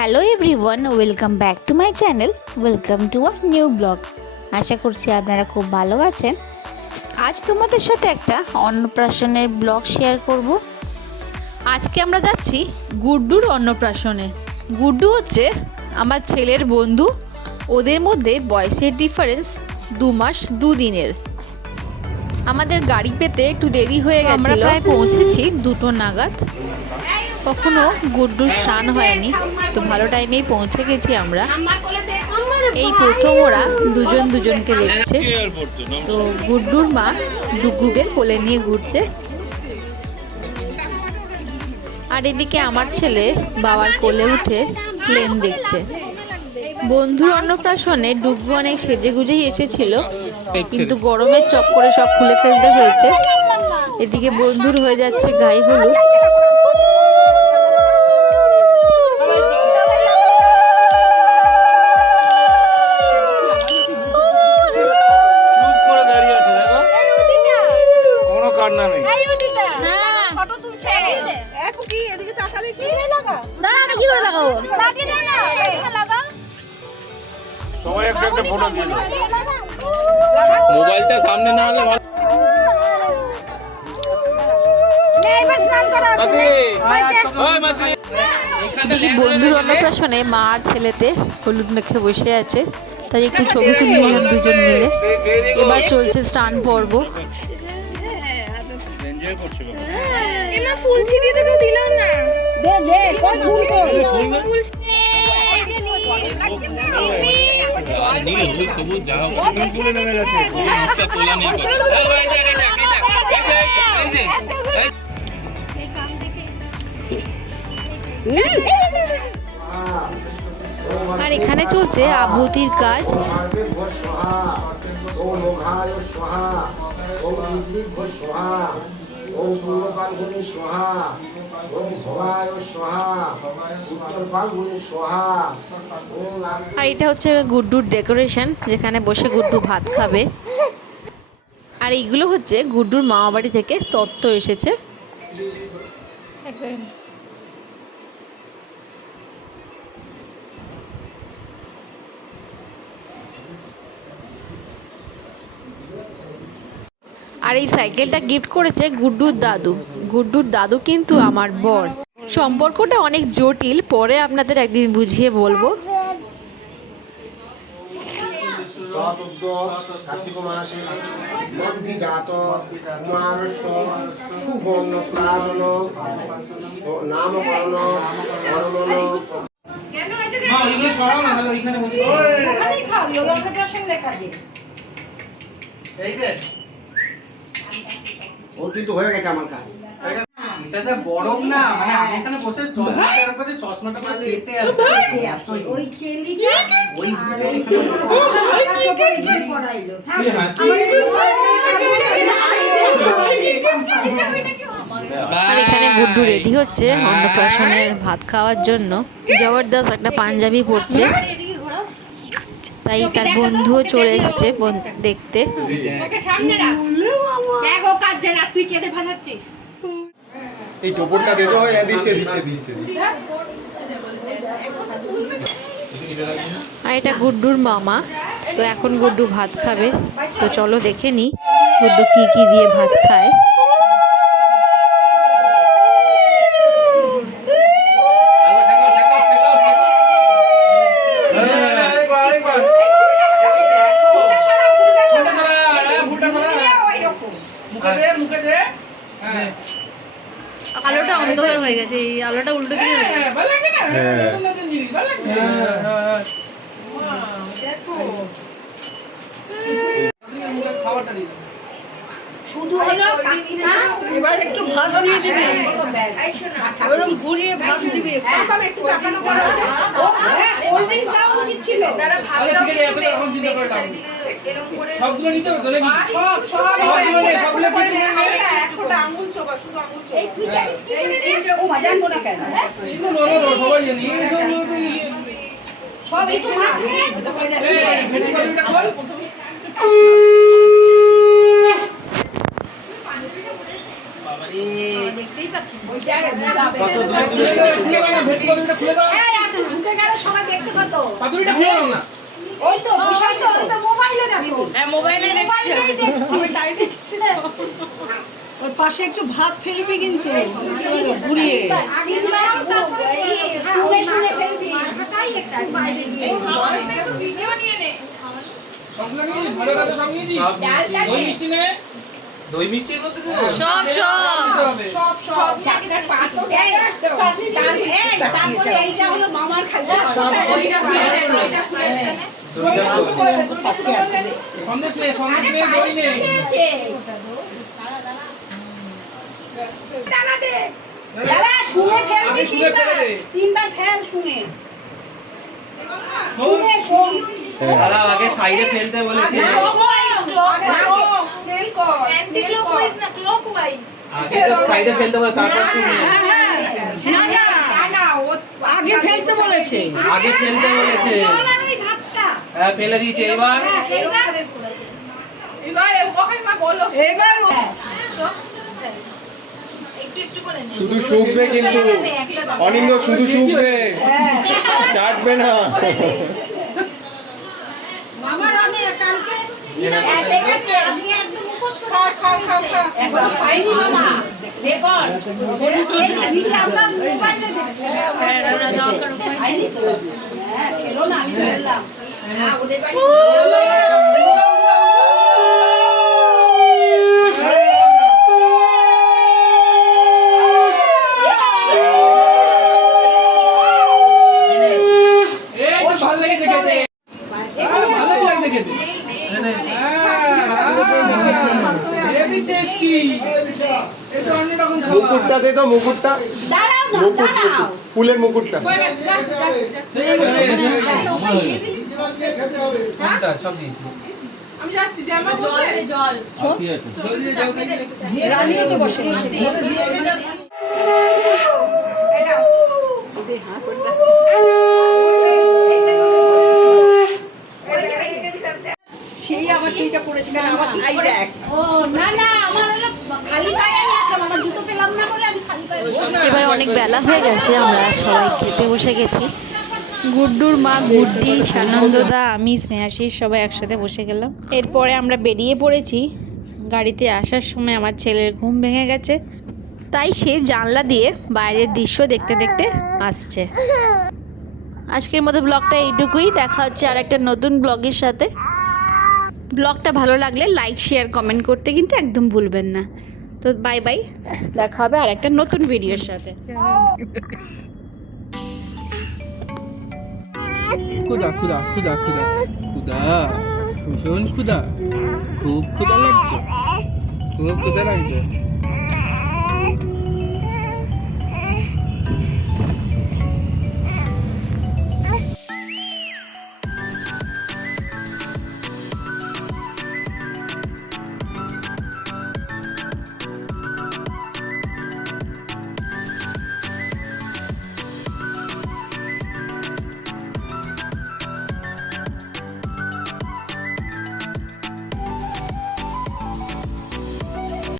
Hello everyone, welcome back to my channel. Welcome to a new blog. আশা করছি আপনারা খুব ভালো আছেন। আজ তোমাদের সাথে একটা অন্নপ্রাশনের ব্লগ শেয়ার করব। আজকে আমরা যাচ্ছি গুড্ডুর অন্নপ্রাশনে। গুড্ডু হচ্ছে আমার ছেলের বন্ধু। ওদের মধ্যে বয়সের ডিফারেন্স 2 মাস 2 দিনের। আমাদের গাড়ি পেতে একটু দেরি হয়ে গেছিল। আমরা প্রায় পৌঁছেছি 2টো নাগাদ। কখনো গুড্ডুর স্নান হয়নি, তো ভালো টাইমেই পৌঁছে গেছি আমরা। এই প্রথম ওরা দুজন দুজনকে দেখছে। তো গুড্ডুর মা ডুগুকে কোলে নিয়ে ঘুরছে, আর এদিকে আমার ছেলে বাবার কোলে উঠে প্লেন দেখছে। বন্ধুর অন্নপ্রাশনে ডুগু অনেক সেজে গুজেই এসেছিল, কিন্তু গরমের চক্করে সব খুলে ফেলতে হয়েছে। এদিকে বন্ধুর হয়ে যাচ্ছে গায়ে হলুদ। সবাই একটা একটা ফটো দিল। মোবাইলটা সামনে না হলে ভালো। বন্ধুর অন্নপ্রাশনে মা আর ছেলেতে হলুদ মেখে বসে আছে, তাই একটু ছবি তুলে নিলাম দুজন মিলে। এবার চলছে স্নান পর্ব। ফুল ছিটিয়ে তো দিলাম না। আর এখানে চলছে আবুতির কাজ। আর এটা হচ্ছে গুড্ডুর ডেকোরেশন, যেখানে বসে গুড্ডু ভাত খাবে। আর এইগুলো হচ্ছে গুড্ডুর মামা বাড়ি থেকে তত্ত্ব এসেছে। আর এই সাইকেলটা গিফট করেছে গুড্ডুর দাদু। গুড্ডুর দাদু কিন্তু আমার বর। সম্পর্কটা অনেক জটিল, পরে আপনাদের একদিন বুঝিয়ে বলবো। ও কিন্তু হয়ে গেছে আমার কাছে। এটা যা গরম না, মানে আমি এখানে বসে চশমা এরকম করে চশমাটা পুরো কেটে আছে। ওই চেলিটা ওই কি করছে পড়াইলো। আর এখানে গুড্ডু রেডি হচ্ছে অন্নপ্রাশনের ভাত খাওয়ার জন্য। জবরদস্ত একটা পাঞ্জাবি পরছে, তাই তার বন্ধুও চলে এসেছে দেখতে। এই টোপরটা দে তো, দিচ্ছে দিচ্ছে দিচ্ছে। আর এটা গুড্ডুর মামা। তো এখন গুড্ডু ভাত খাবে, তো চলো দেখে নি গুড্ডু কি কি দিয়ে ভাত খায়। আলোটা অন্ধকার হয়ে গেছে, এই আলোটা উল্টো দিকে শুধু এবার একটু ভাত দিয়ে দিবি, ওরকম ঘুরিয়ে ভাত দিবি। সবগুলো নিতে হবে তো নাকি? সবগুলো নে, সবগুলো কেটে নে। একটা আঙুল চোবা, শুধু আঙুল চোবা। এই ঠিক আছে, ও জানবো না কেন? কিন্তু নরম সবাই জানি এই সবগুলো তো সব একটু মাছ নিয়ে এই ভেটকি কলটা খোল। বাবারে দেখতেই পাচ্ছি কত দূর খুলে দাও, খুলে দাও না, ভেটকি পাতুরিটা খুলে দাও। ঢুকে গেল সবাই দেখতে কত পাতুরিটা খুলে দাও না। ওই তো বসে আছে ওই তো মোবাইলে দেখো মোবাইলে দেখছি ওর পাশে একটু ভাত ফেলবি কিন্তু ঘুরিয়ে আগে দিলাম তারপরে শুনে শুনে ফেলবি মাথাটাই একটু বাইরে গিয়ে একটু ভিডিও নিয়ে নে মশলা নিয়েছিস, ভালো রাতে সব নিয়েছিস? সব নিয়েছি। দই মিষ্টি নে। দই মিষ্টির মধ্যে দেবো? সব ডাক্তার পাতো তারপরে এইটা হলো মামার খাইতে দইটা সন্দেশ নে, সন্দেশ নে, দই নে। দাদা শুনে ফেলবি আগে শুনে ফেলে দে। তিনবার ফেল শুনে শুনে শোন দাদা আগে সাইডে ফেলতে বলেছে। আগে তো সাইডে ফেলতে বলে তারপর শুনে। না না আগে ফেলতে বলেছে আগে ফেলতে বলেছে। হ্যাঁ ফেলে দিয়েছে এবার। এবার শুধু শুকবে কিন্তু অনিন্দ শুধু শুকবে চাটবে না মামার অনেক কালকে আমি একদম মুখোশ করে একবার খাইনি মামা রেকর্ড ভিডিও আমরা মোবাইলে দেখছি হ্যাঁ ওরা দরকার খাইনি তো হ্যাঁ খেলো না আমি বললাম হ্যাঁ ওদের বাড়ি এই তো ভালো লেগেছে খেতে। ভালোই লাগছে খেতে। Heavy tasty. এটা অন্যরকম খাবার। মুকুটটা দে তো মুকুটটা দাঁড়াও না মুকুট দাঁড়াও ফুলের মুকুটটা কোনটা? সব দিয়েছি। আমি যাচ্ছি জামা বসে জল কি আছে? জলদি যাও দেখি। রানিও তো বসে সেই আমার সেইটা পড়েছে কারণ আমার খাই দেখ ও না না আমার হলো খালি পায়ে আমি আসলাম আমার জুতো পেলাম না বলে আমি খালি পায়ে বসে এবার অনেক বেলা হয়ে গেছে, আমরা সবাই খেতে বসে গেছি। গুড্ডুর মা, গুড্ডি, সানন্দদা, আমি, স্নেহাশিস সবাই একসাথে বসে গেলাম। এরপরে আমরা বেরিয়ে পড়েছি। গাড়িতে আসার সময় আমার ছেলের ঘুম ভেঙে গেছে, তাই সে জানলা দিয়ে বাইরের দৃশ্য দেখতে দেখতে আসছে। আজকের মতো ব্লগটা এইটুকুই, দেখা হচ্ছে আর একটা নতুন ব্লগের সাথে। ব্লগটা ভালো লাগলে লাইক শেয়ার কমেন্ট করতে কিন্তু একদম ভুলবেন না। তো বাই বাই, দেখা হবে আর একটা নতুন ভিডিওর সাথে। ক্ষুধা ক্ষুধা ক্ষুধা ক্ষুধা ক্ষুধা ভীষণ ক্ষুধা, খুব ক্ষুধা লাগছে, খুব ক্ষুধা লাগছে।